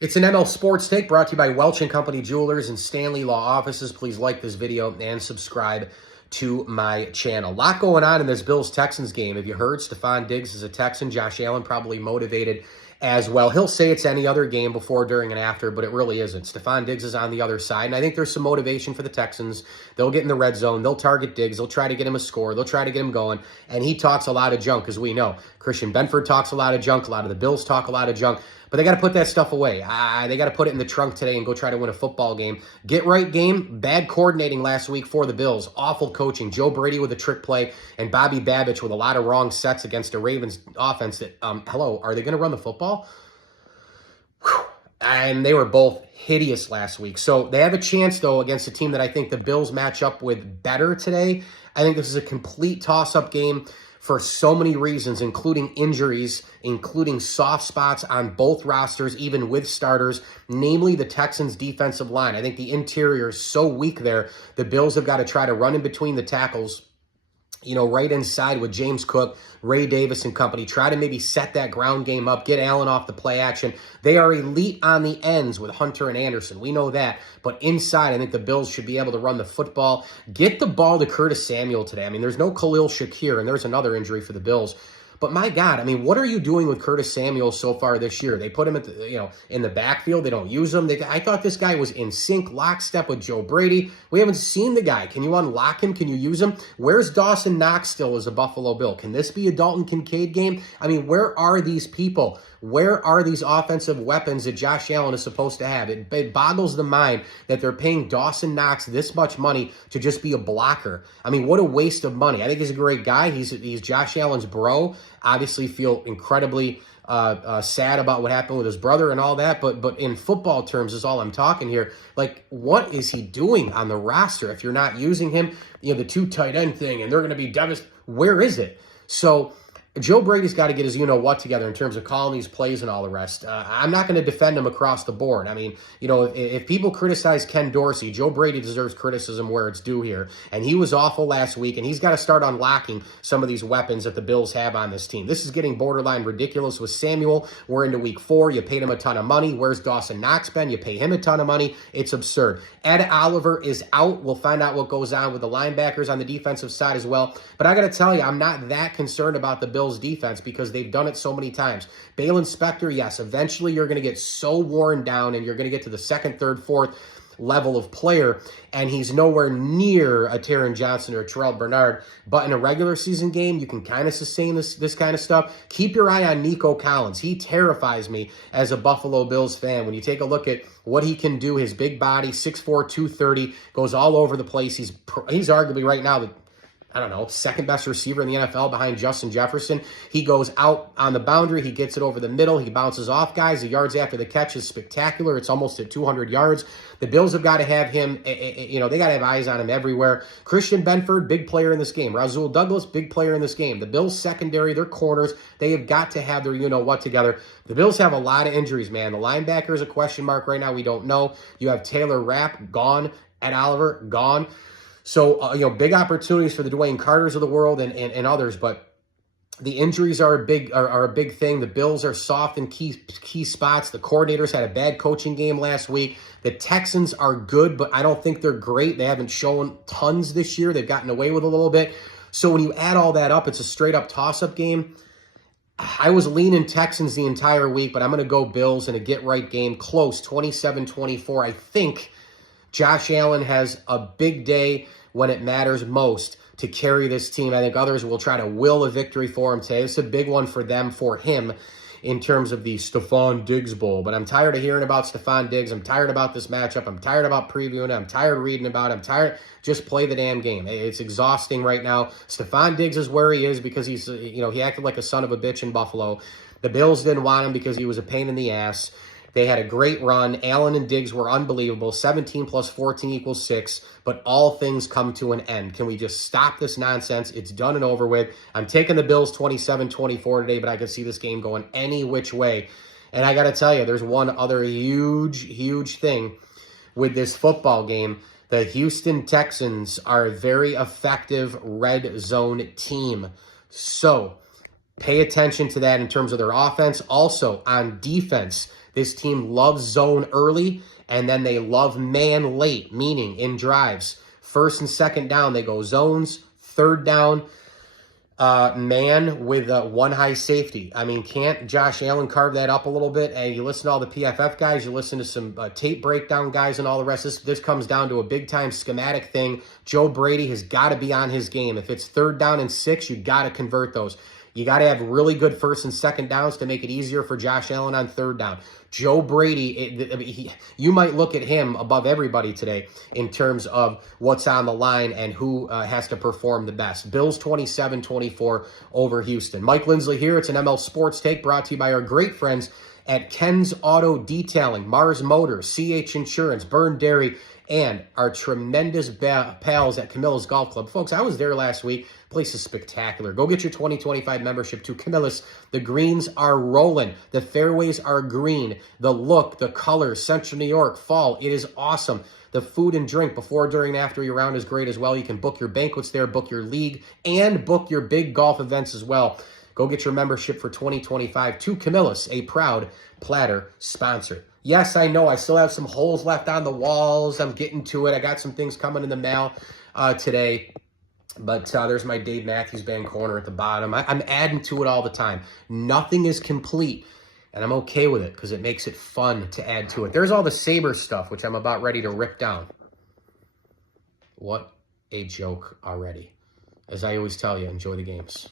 It's an ML Sports Take brought to you by Welch & Company Jewelers and Stanley Law Offices. Please like this video and subscribe to my channel. A lot going on in this Bills-Texans game. Have you heard? Stefon Diggs is a Texan. Josh Allen probably motivated as well. He'll say it's any other game before, during, and after, but it really isn't. Stefon Diggs is on the other side, and I think there's some motivation for the Texans. They'll get in the red zone. They'll target Diggs. They'll try to get him a score. They'll try to get him going, and he talks a lot of junk, as we know. Christian Benford talks a lot of junk. A lot of the Bills talk a lot of junk. But they got to put that stuff away. They got to put it in the trunk today and go try to win a football game. Get right game. Bad coordinating last week for the Bills. Awful coaching. Joe Brady with a trick play and Bobby Babich with a lot of wrong sets against a Ravens offense that, hello, are they going to run the football? Whew. And they were both hideous last week. So they have a chance, though, against a team that I think the Bills match up with better today. I think this is a complete toss-up game for so many reasons, including injuries, including soft spots on both rosters, even with starters, namely the Texans' defensive line. I think the interior is so weak there. The Bills have got to try to run in between the tackles, you know, right inside with James Cook, Ray Davis and company. Try to maybe set that ground game up, get Allen off the play action. They are elite on the ends with Hunter and Anderson. We know that. But inside, I think the Bills should be able to run the football. Get the ball to Curtis Samuel today. I mean, there's no Khalil Shakir, and there's another injury for the Bills. But my God, I mean, what are you doing with Curtis Samuel so far this year? They put him at in the backfield. They don't use him. I thought this guy was in sync, lockstep with Joe Brady. We haven't seen the guy. Can you unlock him? Can you use him? Where's Dawson Knox still as a Buffalo Bill? Can this be a Dalton Kincaid game? I mean, where are these people? Where are these offensive weapons that Josh Allen is supposed to have? It boggles the mind that they're paying Dawson Knox this much money to just be a blocker. I mean, what a waste of money. I think he's a great guy. He's Josh Allen's bro. Obviously feel incredibly sad about what happened with his brother and all that, but in football terms is all I'm talking here. Like, what is he doing on the roster if you're not using him? You know, the two tight end thing, and they're going to be devastated. Where is it? So Joe Brady's got to get his you-know-what together in terms of calling these plays and all the rest. I'm not going to defend him across the board. I mean, you know, if people criticize Ken Dorsey, Joe Brady deserves criticism where it's due here. And he was awful last week, and he's got to start unlocking some of these weapons that the Bills have on this team. This is getting borderline ridiculous with Samuel. We're into week 4. You paid him a ton of money. Where's Dawson Knox been? You pay him a ton of money. It's absurd. Ed Oliver is out. We'll find out what goes on with the linebackers on the defensive side as well. But I got to tell you, I'm not that concerned about the Bills' defense because they've done it so many times. Balen Spector, yes, eventually you're going to get so worn down and you're going to get to the second, third, fourth level of player, and he's nowhere near a Taron Johnson or a Terrell Bernard. But in a regular season game, you can kind of sustain this kind of stuff. Keep your eye on Nico Collins. He terrifies me as a Buffalo Bills fan. When you take a look at what he can do, his big body, 6'4", 230, goes all over the place. He's arguably right now the second best receiver in the NFL behind Justin Jefferson. He goes out on the boundary. He gets it over the middle. He bounces off guys. The yards after the catch is spectacular. It's almost at 200 yards. The Bills have got to have him, they got to have eyes on him everywhere. Christian Benford, big player in this game. Rasul Douglas, big player in this game. The Bills secondary, their corners, they have got to have their you-know-what together. The Bills have a lot of injuries, man. The linebacker is a question mark right now. We don't know. You have Taylor Rapp, gone. Ed Oliver, gone. So, big opportunities for the Dwayne Carters of the world and others, but the injuries are a big thing. The Bills are soft in key spots. The coordinators had a bad coaching game last week. The Texans are good, but I don't think they're great. They haven't shown tons this year. They've gotten away with a little bit. So when you add all that up, it's a straight-up toss-up game. I was leaning Texans the entire week, but I'm going to go Bills in a get-right game. Close, 27-24. I think Josh Allen has a big day when it matters most to carry this team. I think others will try to will a victory for him today. It's a big one for them, for him, in terms of the Stefon Diggs Bowl. But I'm tired of hearing about Stefon Diggs. I'm tired about this matchup. I'm tired about previewing it. I'm tired of reading about it. I'm tired. Just play the damn game. It's exhausting right now. Stefon Diggs is where he is because he's, he acted like a son of a bitch in Buffalo. The Bills didn't want him because he was a pain in the ass. They had a great run. Allen and Diggs were unbelievable. 17 plus 14 equals 6. But all things come to an end. Can we just stop this nonsense? It's done and over with. I'm taking the Bills 27-24 today, but I can see this game going any which way. And I got to tell you, there's one other huge thing with this football game. The Houston Texans are a very effective red zone team. So pay attention to that in terms of their offense. Also, on defense, This team loves zone early, and then they love man late, meaning in drives. First and second down, they go zones. Third down, man with one high safety. I mean, can't Josh Allen carve that up a little bit? And you listen to all the PFF guys, you listen to some tape breakdown guys and all the rest. This comes down to a big-time schematic thing. Joe Brady has got to be on his game. If it's third down and 6, you got to convert those. You got to have really good first and second downs to make it easier for Josh Allen on third down. Joe Brady, you might look at him above everybody today in terms of what's on the line and who has to perform the best. Bills 27-24 over Houston. Mike Lindsley here. It's an ML Sports Take brought to you by our great friends at Ken's Auto Detailing, Mars Motors, CH Insurance, Burn Dairy, and our tremendous pals at Camillus Golf Club. Folks, I was there last week. The place is spectacular. Go get your 2025 membership to Camillus. The greens are rolling. The fairways are green. The look, the color, Central New York, fall, it is awesome. The food and drink before, during, and after your round is great as well. You can book your banquets there, book your league, and book your big golf events as well. Go get your membership for 2025 to Camillus, a proud Platter sponsor. Yes, I know I still have some holes left on the walls. I'm getting to it. I got some things coming in the mail today. But there's my Dave Matthews Band corner at the bottom. I'm adding to it all the time. Nothing is complete, and I'm okay with it because it makes it fun to add to it. There's all the Sabre stuff, which I'm about ready to rip down. What a joke already. As I always tell you, enjoy the games.